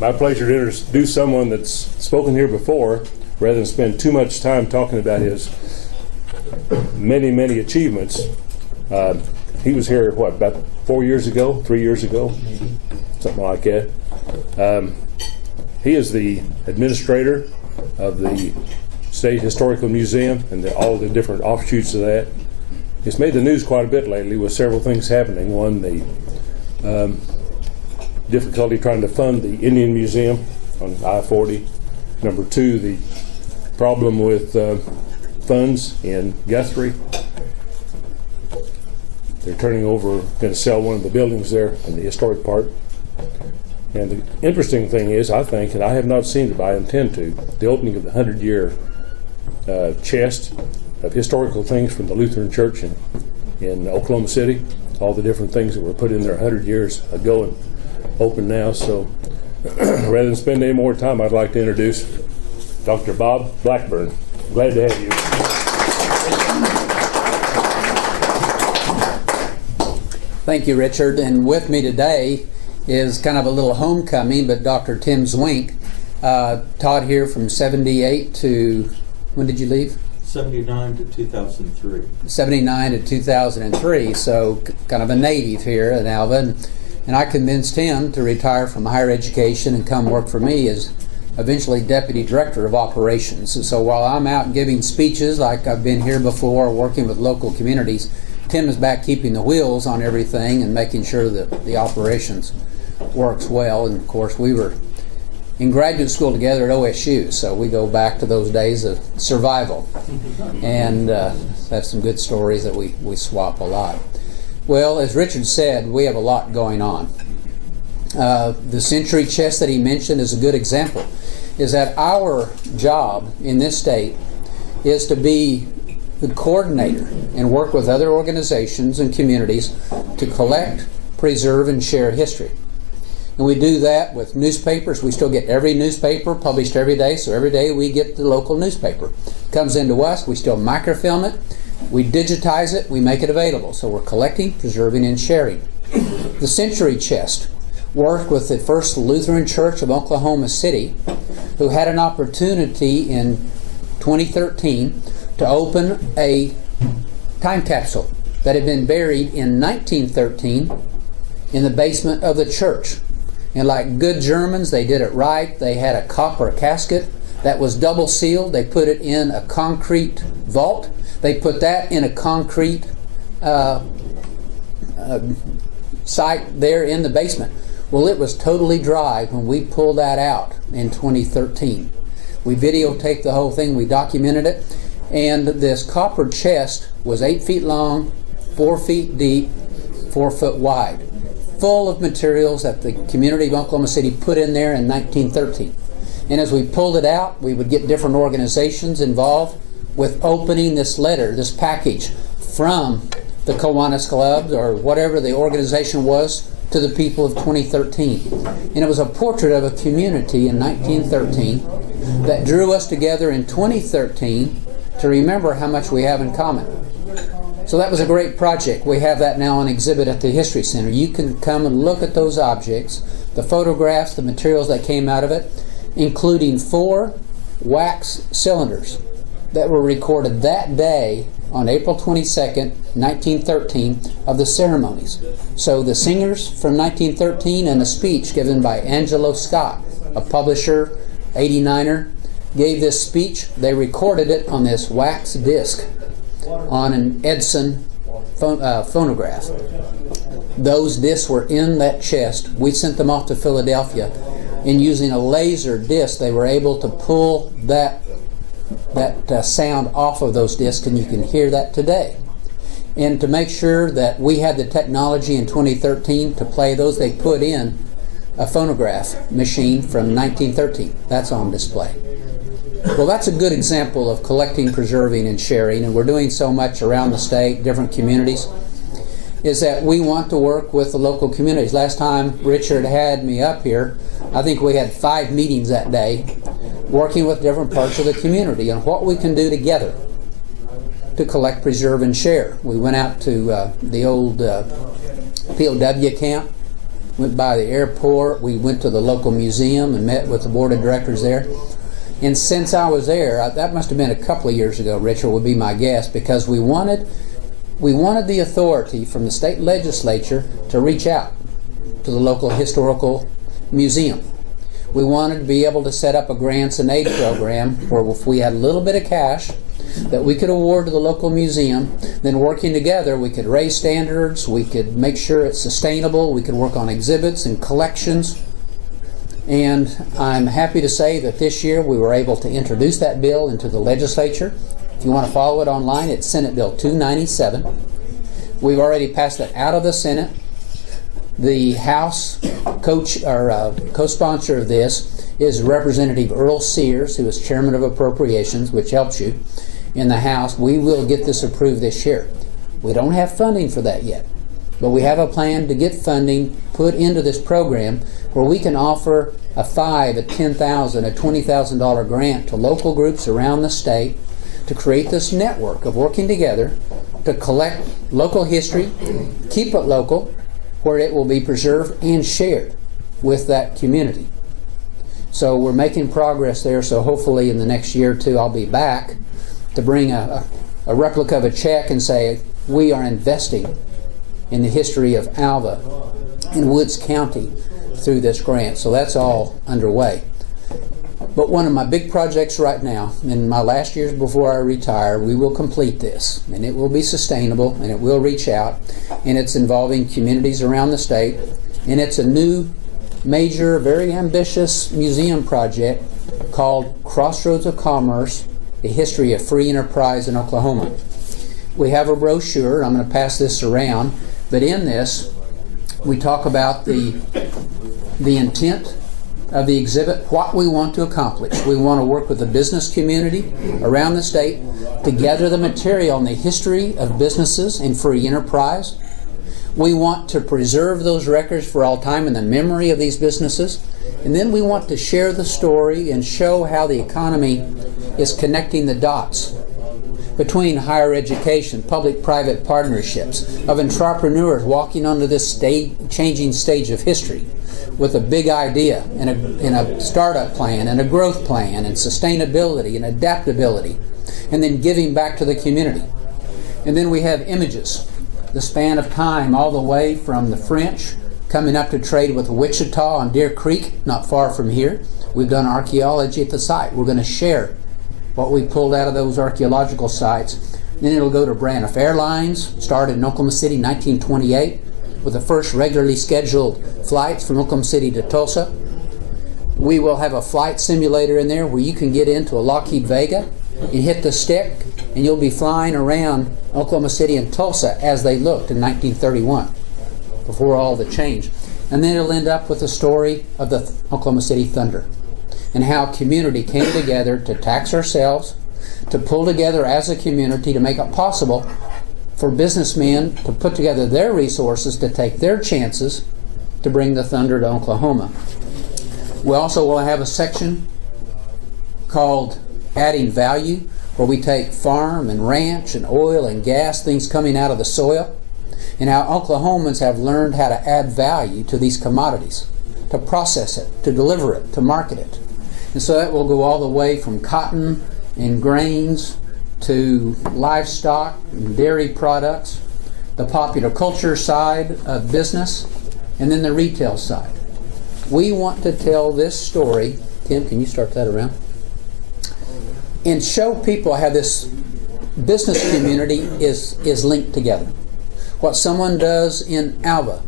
my pleasure to introduce someone that's spoken here before, rather than spend too much time talking about his many, many achievements. He was here, what, about 4 years ago, 3 years ago, something like that. He is the administrator of the State Historical Museum and all the different offshoots of that. It's made the news quite a bit lately with several things happening. One, the difficulty trying to fund the Indian Museum on I-40. Number two, the problem with funds in Guthrie. They're turning over, going to sell one of the buildings there in the historic part. And the interesting thing is, I think, and I have not seen it, but I intend to, the opening of the 100-year chest of historical things from the Lutheran Church in Oklahoma City, all the different things that were put in there 100 years ago and open now. So rather than spend any more time, I'd like to introduce Dr. Bob Blackburn. Glad to have you. Thank you, Richard. And with me today is kind of a little homecoming, but Dr. Tim Zwink taught here from 78 to, when did you leave? 79 to 2003. 79 to 2003, so kind of a native here at Alva. And I convinced him to retire from higher education and come work for me as eventually Deputy Director of Operations. So while I'm out giving speeches like I've been here before, working with local communities, Tim is back keeping the wheels on everything and making sure that the operations works well. And of course, we were in graduate school together at OSU, so we go back to those days of survival. And have some good stories that we swap a lot. Well, as Richard said, we have a lot going on. The century chest that he mentioned is a good example. Is that our job in this state is to be the coordinator and work with other organizations and communities to collect, preserve, and share history. And we do that with newspapers. We still get every newspaper published every day, so every day we get the local newspaper. It comes into us, we still microfilm it, we digitize it, we make it available. So we're collecting, preserving, and sharing. The Century Chest worked with the First Lutheran Church of Oklahoma City, who had an opportunity in 2013 to open a time capsule that had been buried in 1913 in the basement of the church. And like good Germans, they did it right. They had a copper casket that was double sealed. They put it in a concrete vault. They put that in a concrete site there in the basement. Well, it was totally dry when we pulled that out in 2013. We videotaped the whole thing, we documented it, and this copper chest was 8 feet long, 4 feet deep, 4 foot wide, full of materials that the community of Oklahoma City put in there in 1913. And as we pulled it out, we would get different organizations involved with opening this letter, this package from the Kiwanis clubs or whatever the organization was to the people of 2013. And it was a portrait of a community in 1913 that drew us together in 2013 to remember how much we have in common. So that was a great project. We have that now on exhibit at the History Center. You can come and look at those objects, the photographs, the materials that came out of it, including 4 wax cylinders that were recorded that day on April 22nd, 1913, of the ceremonies. So the singers from 1913 and a speech given by Angelo Scott, a publisher, 89er, gave this speech. They recorded it on this wax disc on an Edison phonograph. Those discs were in that chest. We sent them off to Philadelphia, and using a laser disc, they were able to pull that sound off of those discs, and you can hear that today. And to make sure that we had the technology in 2013 to play those, they put in a phonograph machine from 1913. That's on display. Well, that's a good example of collecting, preserving, and sharing, and we're doing so much around the state, different communities, is that we want to work with the local communities. Last time Richard had me up here, I think we had 5 meetings that day working with different parts of the community and what we can do together to collect, preserve, and share. We went out to the old POW camp went by the airport, we went to the local museum and met with the board of directors there. And since I was there, that must have been a couple of years ago, Richard would be my guess, because we wanted the authority from the state legislature to reach out to the local historical museum. We wanted to be able to set up a grants and aid program where if we had a little bit of cash that we could award to the local museum, then working together we could raise standards, we could make sure it's sustainable, we could work on exhibits and collections. And I'm happy to say that this year we were able to introduce that bill into the legislature. If you want to follow it online, it's Senate Bill 297. We've already passed it out of the Senate. The House co-sponsor of this is Representative Earl Sears, who is Chairman of Appropriations, which helps you in the House. We will get this approved this year. We don't have funding for that yet, but we have a plan to get funding put into this program where we can offer a $5,000, a $10,000, a $20,000 grant to local groups around the state to create this network of working together to collect local history, keep it local, where it will be preserved and shared with that community. So we're making progress there, so hopefully in the next year or two I'll be back to bring a replica of a check and say we are investing in the history of Alva and Woods County through this grant. So that's all underway. But one of my big projects right now, in my last years before I retire, we will complete this, and it will be sustainable, and it will reach out, and it's involving communities around the state, and it's a new, major, very ambitious museum project called Crossroads of Commerce, A History of Free Enterprise in Oklahoma. We have a brochure. I'm going to pass this around, but in this, we talk about the intent of the exhibit, what we want to accomplish. We want to work with the business community around the state to gather the material on the history of businesses and free enterprise. We want to preserve those records for all time in the memory of these businesses. And then we want to share the story and show how the economy is connecting the dots between higher education, public-private partnerships, of entrepreneurs walking onto this changing stage of history with a big idea and a startup plan and a growth plan and sustainability and adaptability, and then giving back to the community. And then we have images, the span of time all the way from the French coming up to trade with Wichita on Deer Creek, not far from here. We've done archaeology at the site. We're going to share what we pulled out of those archaeological sites. Then it'll go to Braniff Airlines, started in Oklahoma City in 1928 with the first regularly scheduled flights from Oklahoma City to Tulsa. We will have a flight simulator in there where you can get into a Lockheed Vega and hit the stick, and you'll be flying around Oklahoma City and Tulsa as they looked in 1931, before all the change. And then it'll end up with the story of the Oklahoma City Thunder and how community came together to tax ourselves, to pull together as a community to make it possible for businessmen to put together their resources to take their chances to bring the Thunder to Oklahoma. We also will have a section called Adding Value, where we take farm and ranch and oil and gas, things coming out of the soil, and how Oklahomans have learned how to add value to these commodities, to process it, to deliver it, to market it. And so that will go all the way from cotton and grains to livestock and dairy products, the popular culture side of business, and then the retail side. We want to tell this story. Tim, can you start that around? And show people how this business community is linked together. What someone does in Alva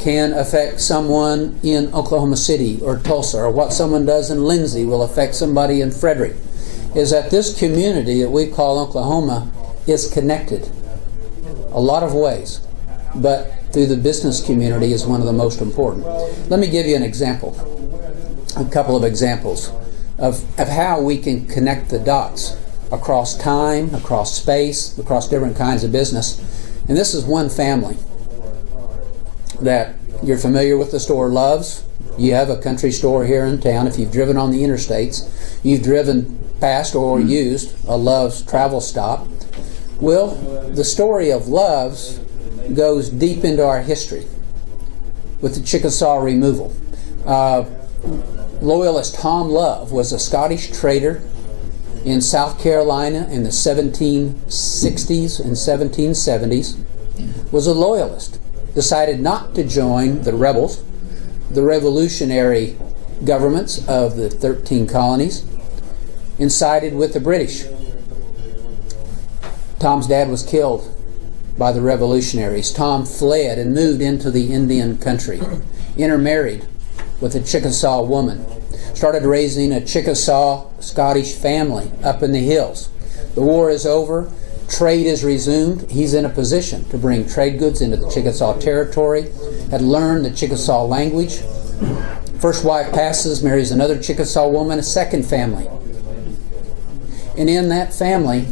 can affect someone in Oklahoma City or Tulsa, or what someone does in Lindsay will affect somebody in Frederick. Is that this community that we call Oklahoma is connected a lot of ways, but through the business community is one of the most important. Let me give you an example, a couple of examples of how we can connect the dots across time, across space, across different kinds of business. And this is one family that you're familiar with the store Love's. You have a country store here in town. If you've driven on the interstates, you've driven past or used a Love's travel stop. Well, the story of Love's goes deep into our history. with the Chickasaw removal. Loyalist Tom Love was a Scottish trader in South Carolina in the 1760s and 1770s, was a loyalist, decided not to join the rebels, the revolutionary governments of the 13 colonies, and sided with the British. Tom's dad was killed by the revolutionaries. Tom fled and moved into the Indian country, intermarried with a Chickasaw woman, started raising a Chickasaw Scottish family up in the hills. The war is over, trade is resumed. He's in a position to bring trade goods into the Chickasaw territory, had learned the Chickasaw language. First wife passes, marries another Chickasaw woman, a second family. And in that family,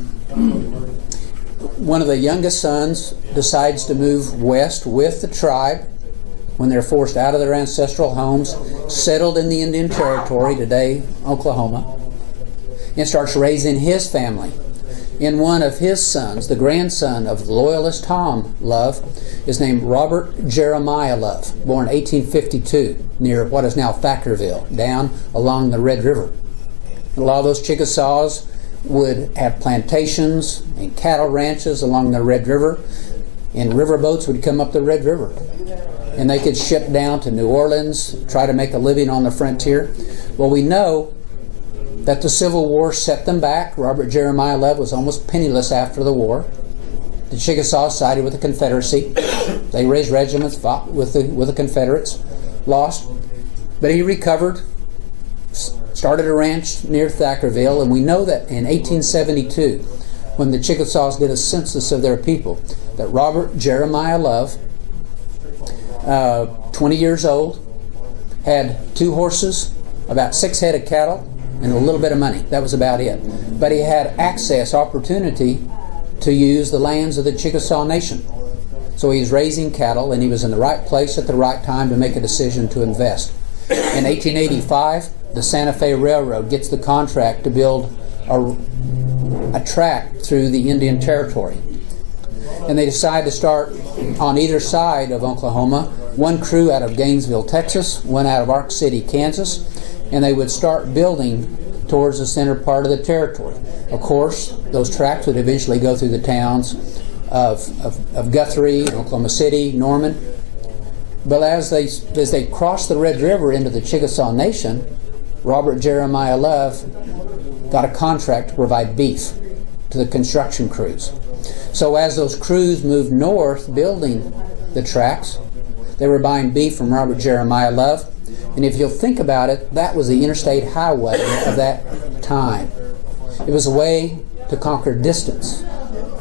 one of the youngest sons decides to move west with the tribe when they're forced out of their ancestral homes, settled in the Indian Territory, today Oklahoma, and starts raising his family. And one of his sons, the grandson of Loyalist Tom Love, is named Robert Jeremiah Love, born 1852 near what is now Thackerville, down along the Red River. A lot of those Chickasaws would have plantations and cattle ranches along the Red River, and riverboats would come up the Red River. And they could ship down to New Orleans, try to make a living on the frontier. Well, we know that the Civil War set them back. Robert Jeremiah Love was almost penniless after the war. The Chickasaws sided with the Confederacy. They raised regiments, fought with the Confederates, lost. But he recovered, started a ranch near Thackerville, and we know that in 1872, when the Chickasaws did a census of their people, that Robert Jeremiah Love, 20 years old, had 2 horses, about 6 head of cattle, and a little bit of money. That was about it. But he had access, opportunity to use the lands of the Chickasaw Nation. So he was raising cattle, and he was in the right place at the right time to make a decision to invest. In 1885, the Santa Fe Railroad gets the contract to build a track through the Indian Territory. And they decide to start on either side of Oklahoma, one crew out of Gainesville, Texas, one out of Ark City, Kansas, and they would start building towards the center part of the territory. Of course, those tracks would eventually go through the towns of Guthrie, Oklahoma City, Norman. But as they crossed the Red River into the Chickasaw Nation, Robert Jeremiah Love got a contract to provide beef to the construction crews. So as those crews moved north building the tracks, they were buying beef from Robert Jeremiah Love. And if you'll think about it, that was the interstate highway of that time. It was a way to conquer distance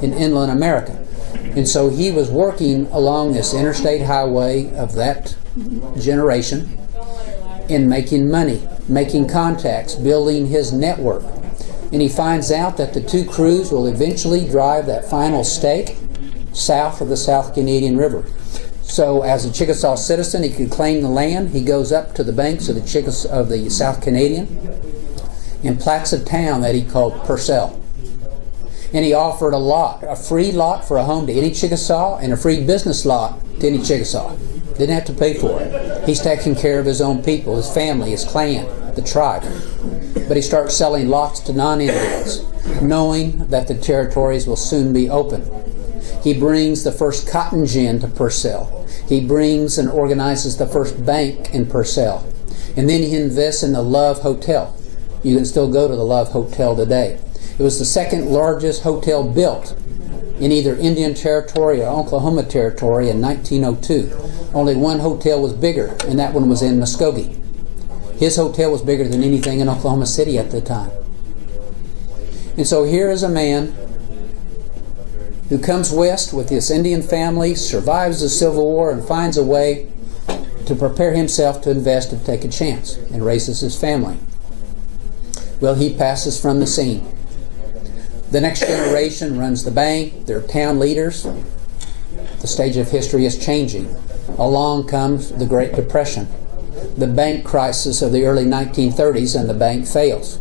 in inland America. And so he was working along this interstate highway of that generation in making money, making contacts, building his network. And he finds out that the 2 crews will eventually drive that final stake south of the South Canadian River. So as a Chickasaw citizen, he could claim the land. He goes up to the banks of the South Canadian and plats a town that he called Purcell. And he offered a free lot for a home to any Chickasaw and a free business lot to any Chickasaw. Didn't have to pay for it. He's taking care of his own people, his family, his clan, the tribe. But he starts selling lots to non-Indians, knowing that the territories will soon be open. He brings the first cotton gin to Purcell. He brings and organizes the first bank in Purcell. And then he invests in the Love Hotel. You can still go to the Love Hotel today. It was the second largest hotel built in either Indian Territory or Oklahoma Territory in 1902. Only one hotel was bigger, and that one was in Muskogee. His hotel was bigger than anything in Oklahoma City at the time. And so here is a man who comes west with this Indian family, survives the Civil War, and finds a way to prepare himself to invest and take a chance, and raises his family. Well, he passes from the scene. The next generation runs the bank, they're town leaders. The stage of history is changing. Along comes the Great Depression, the bank crisis of the early 1930s, and the bank fails.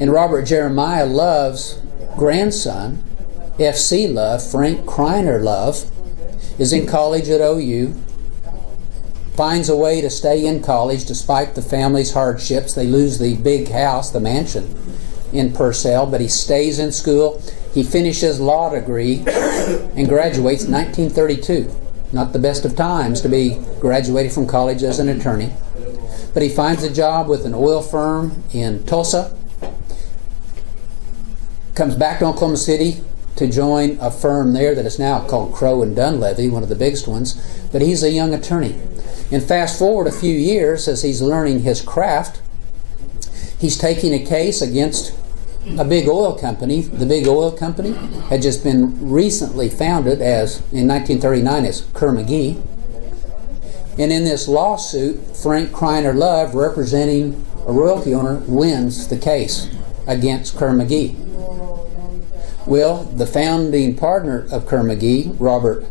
And Robert Jeremiah Love's grandson, F.C. Love, Frank Kreiner Love, is in college at OU, finds a way to stay in college despite the family's hardships. They lose the big house, the mansion in Purcell, but he stays in school. He finishes law degree and graduates in 1932. Not the best of times to be graduated from college as an attorney. But he finds a job with an oil firm in Tulsa, comes back to Oklahoma City to join a firm there that is now called Crowe and Dunlevy, one of the biggest ones, but he's a young attorney. And fast forward a few years as he's learning his craft, he's taking a case against a big oil company. The big oil company had just been recently founded as, in 1939, as Kerr-McGee. And in this lawsuit, Frank Kreiner Love, representing a royalty owner, wins the case against Kerr-McGee. Well, the founding partner of Kerr-McGee, Robert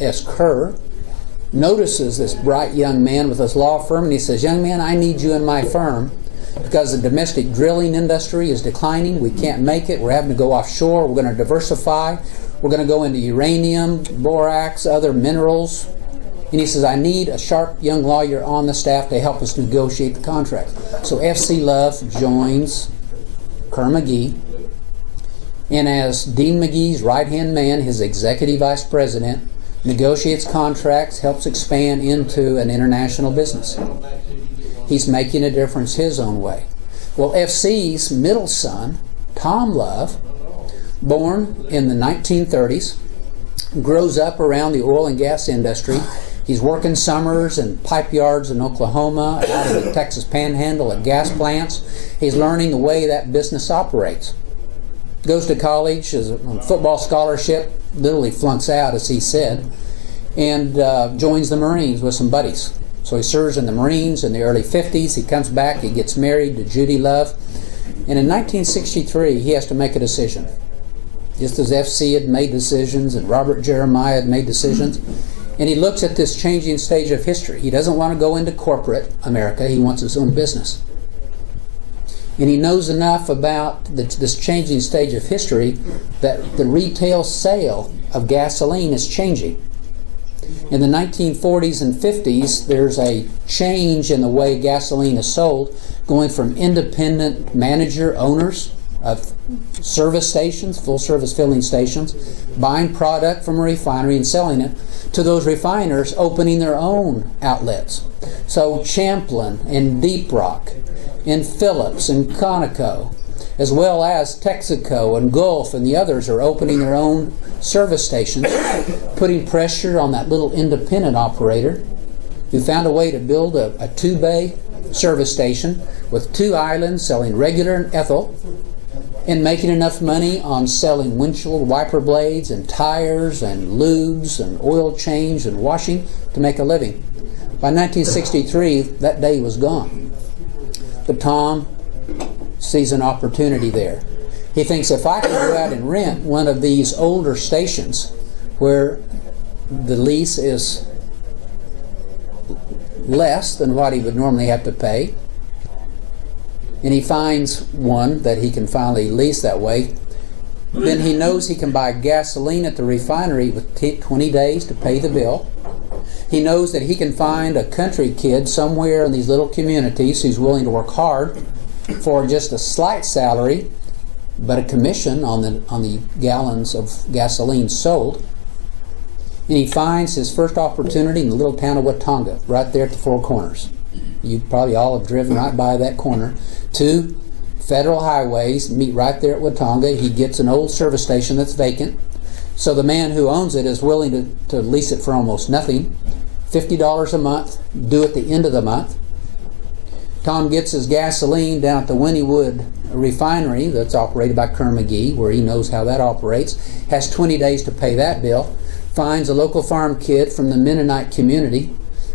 S. Kerr, notices this bright young man with his law firm, and he says, "Young man, I need you in my firm because the domestic drilling industry is declining. We can't make it. We're having to go offshore. We're going to diversify. We're going to go into uranium, borax, other minerals." And he says, "I need a sharp young lawyer on the staff to help us negotiate the contract." So F.C. Love joins Kerr-McGee, and as Dean McGee's right-hand man, his executive vice president, negotiates contracts, helps expand into an international business. He's making a difference his own way. Well, F.C.'s middle son, Tom Love, born in the 1930s, grows up around the oil and gas industry. He's working summers in pipe yards in Oklahoma, out in the Texas Panhandle at gas plants. He's learning the way that business operates. Goes to college as a football scholarship, literally flunks out, as he said, and joins the Marines with some buddies. So he serves in the Marines in the early 50s. He comes back, he gets married to Judy Love, and in 1963 he has to make a decision. Just as F.C. had made decisions and Robert Jeremiah had made decisions, and he looks at this changing stage of history. He doesn't want to go into corporate America, he wants his own business. And he knows enough about this changing stage of history that the retail sale of gasoline is changing. In the 1940s and 50s, there's a change in the way gasoline is sold, going from independent manager owners of service stations, full-service filling stations, buying product from a refinery and selling it, to those refiners opening their own outlets. So Champlin and Deep Rock and Phillips and Conoco, as well as Texaco and Gulf and the others, are opening their own service stations, putting pressure on that little independent operator who found a way to build a two-bay service station with 2 islands selling regular and ethyl, and making enough money on selling windshield wiper blades and tires and lubes and oil change and washing to make a living. By 1963, that day was gone. But Tom sees an opportunity there. He thinks, if I can go out and rent one of these older stations where the lease is less than what he would normally have to pay, and he finds one that he can finally lease that way, then he knows he can buy gasoline at the refinery with 20 days to pay the bill. He knows that he can find a country kid somewhere in these little communities who's willing to work hard for just a slight salary, but a commission on the gallons of gasoline sold. And he finds his first opportunity in the little town of Watonga, right there at the Four Corners. You probably all have driven right by that corner. 2 federal highways meet right there at Watonga. He gets an old service station that's vacant. So the man who owns it is willing to lease it for almost nothing, $50 a month, due at the end of the month. Tom gets his gasoline down at the Wynnewood refinery that's operated by Kerr-McGee, where he knows how that operates, has 20 days to pay that bill, finds a local farm kid from the Mennonite community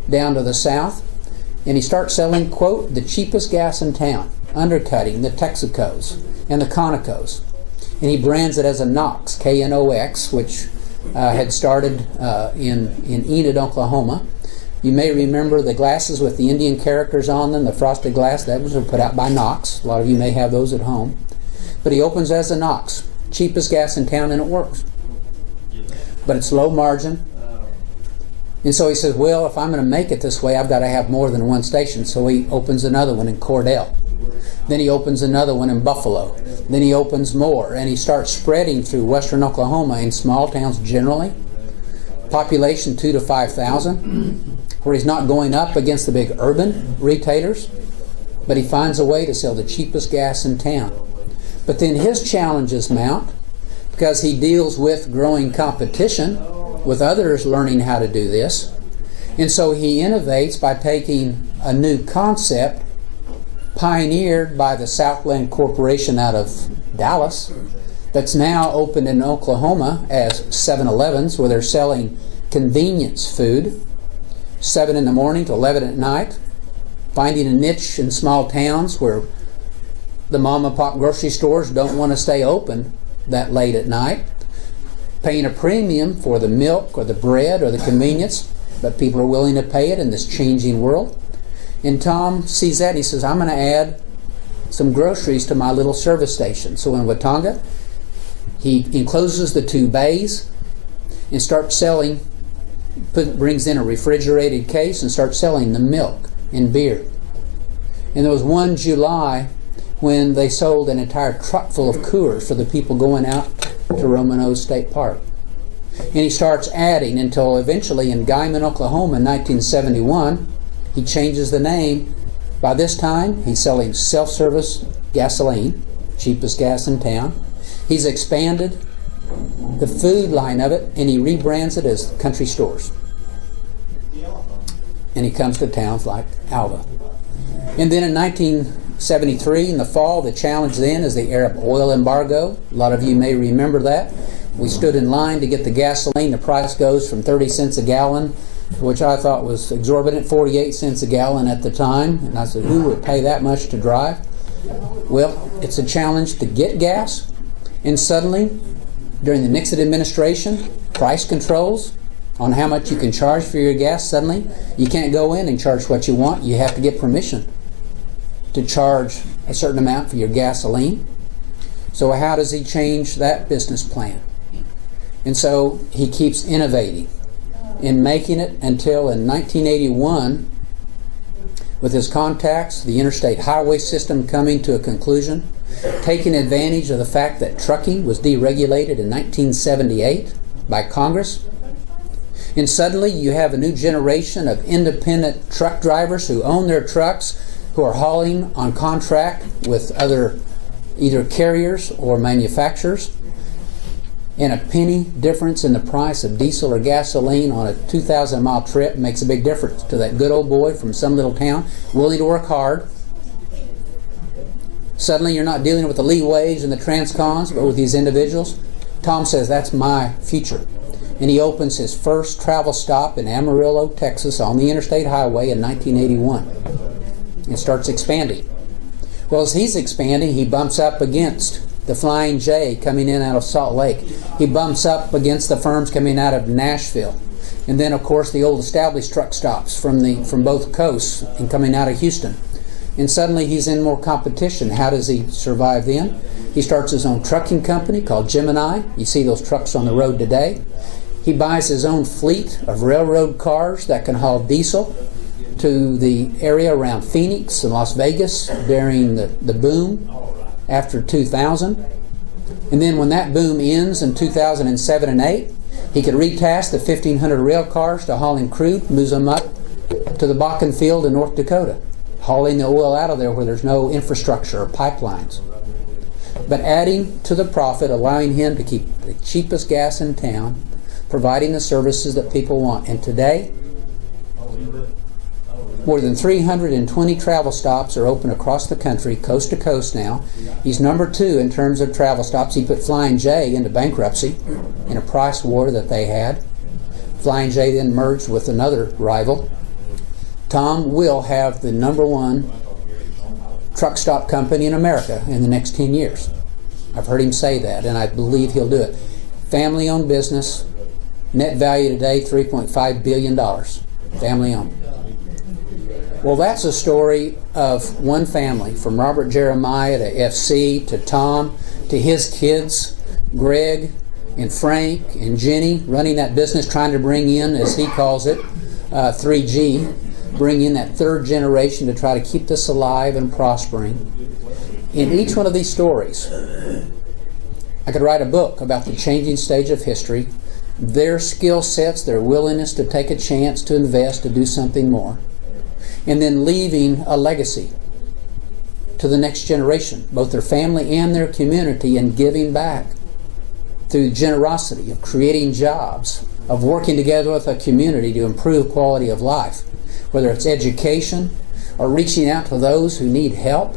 down to the south, and he starts selling, quote, the cheapest gas in town, undercutting the Texacos and the Conocos. And he brands it as a Knox, K-N-O-X, which had started in Enid, Oklahoma. You may remember the glasses with the Indian characters on them, the frosted glass. That was put out by Knox. A lot of you may have those at home. But he opens as a Knox, cheapest gas in town, and it works. But it's low margin. And so he says, well, if I'm going to make it this way, I've got to have more than one station. So he opens another one in Cordell. Then he opens another one in Buffalo. Then he opens more, and he starts spreading through western Oklahoma in small towns generally. Population 2,000 to 5,000, where he's not going up against the big urban retailers, but he finds a way to sell the cheapest gas in town. But then his challenges mount because he deals with growing competition with others learning how to do this. And so he innovates by taking a new concept pioneered by the Southland Corporation out of Dallas that's now opened in Oklahoma as 7-Elevens, where they're selling convenience food 7 in the morning to 11 at night, finding a niche in small towns where the mom and pop grocery stores don't want to stay open that late at night, paying a premium for the milk or the bread or the convenience, but people are willing to pay it in this changing world. And Tom sees that and he says, I'm going to add some groceries to my little service station. So in Watonga, he encloses the 2 bays and starts selling, brings in a refrigerated case and starts selling the milk and beer. And there was one July when they sold an entire truck full of Coors for the people going out to Romano State Park. And he starts adding until eventually in Guyman, Oklahoma in 1971, he changes the name. By this time, he's selling self-service gasoline, cheapest gas in town. He's expanded the food line of it, and he rebrands it as country stores. And he comes to towns like Alva. And then in 1973, in the fall, the challenge then is the Arab oil embargo. A lot of you may remember that. We stood in line to get the gasoline. The price goes from 30 cents a gallon, which I thought was exorbitant, 48 cents a gallon at the time. And I said, who would pay that much to drive? Well, it's a challenge to get gas. And suddenly, during the Nixon administration, price controls on how much you can charge for your gas. Suddenly, you can't go in and charge what you want. You have to get permission to charge a certain amount for your gasoline. So how does he change that business plan? And so he keeps innovating in making it until in 1981, with his contacts, the interstate highway system coming to a conclusion, taking advantage of the fact that trucking was deregulated in 1978 by Congress. And suddenly you have a new generation of independent truck drivers who own their trucks, who are hauling on contract with other either carriers or manufacturers. And a penny difference in the price of diesel or gasoline on a 2,000-mile trip makes a big difference to that good old boy from some little town willing to work hard. Suddenly you're not dealing with the leeways and the transcons, but with these individuals. Tom says, that's my future. And he opens his first travel stop in Amarillo, Texas on the interstate highway in 1981 and starts expanding. Well, as he's expanding, he bumps up against the Flying J coming in out of Salt Lake. He bumps up against the firms coming out of Nashville. And then, of course, the old established truck stops from both coasts and coming out of Houston. And suddenly he's in more competition. How does he survive then? He starts his own trucking company called Gemini. You see those trucks on the road today. He buys his own fleet of railroad cars that can haul diesel to the area around Phoenix and Las Vegas during the boom after 2000. And then when that boom ends in 2007 and 8, he could retask the 1,500 rail cars to hauling crude, moves them up to the Bakken field in North Dakota, hauling the oil out of there where there's no infrastructure or pipelines. But adding to the profit, allowing him to keep the cheapest gas in town, providing the services that people want. And today, more than 320 travel stops are open across the country, coast to coast now. He's number 2 in terms of travel stops. He put Flying J into bankruptcy in a price war that they had. Flying J then merged with another rival. Tom will have the number 1 truck stop company in America in the next 10 years. I've heard him say that, and I believe he'll do it. Family-owned business, net value today, $3.5 billion. Family-owned. Well, that's a story of one family, from Robert Jeremiah to FC to Tom to his kids, Greg, and Frank and Jenny running that business, trying to bring in, as he calls it, 3G, bring in that third generation to try to keep this alive and prospering. In each one of these stories, I could write a book about the changing stage of history, their skill sets, their willingness to take a chance, to invest, to do something more, and then leaving a legacy to the next generation, both their family and their community, and giving back through generosity, of creating jobs, of working together with a community to improve quality of life, whether it's education or reaching out to those who need help.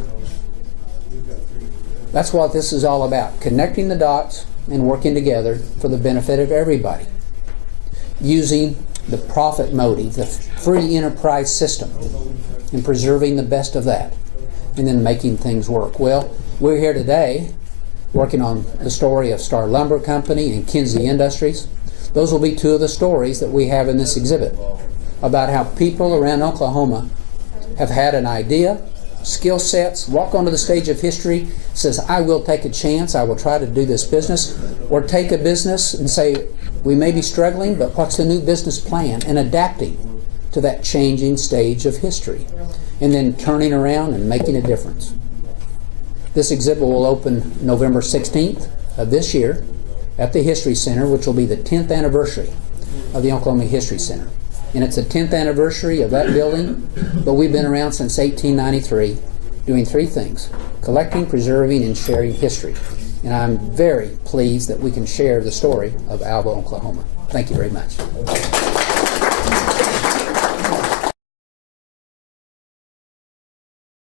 That's what this is all about, connecting the dots and working together for the benefit of everybody, using the profit motive, the free enterprise system, and preserving the best of that, and then making things work. Well, we're here today working on the story of Star Lumber Company and Kinsey Industries. Those will be two of the stories that we have in this exhibit about how people around Oklahoma have had an idea, skill sets, walk onto the stage of history, says, I will take a chance, I will try to do this business, or take a business and say, we may be struggling, but what's the new business plan? And adapting to that changing stage of history, and then turning around and making a difference. This exhibit will open November 16th of this year at the History Center, which will be the 10th anniversary of the Oklahoma History Center. And it's the 10th anniversary of that building, but we've been around since 1893 doing three things: collecting, preserving, and sharing history. And I'm very pleased that we can share the story of Alva, Oklahoma. Thank you very much.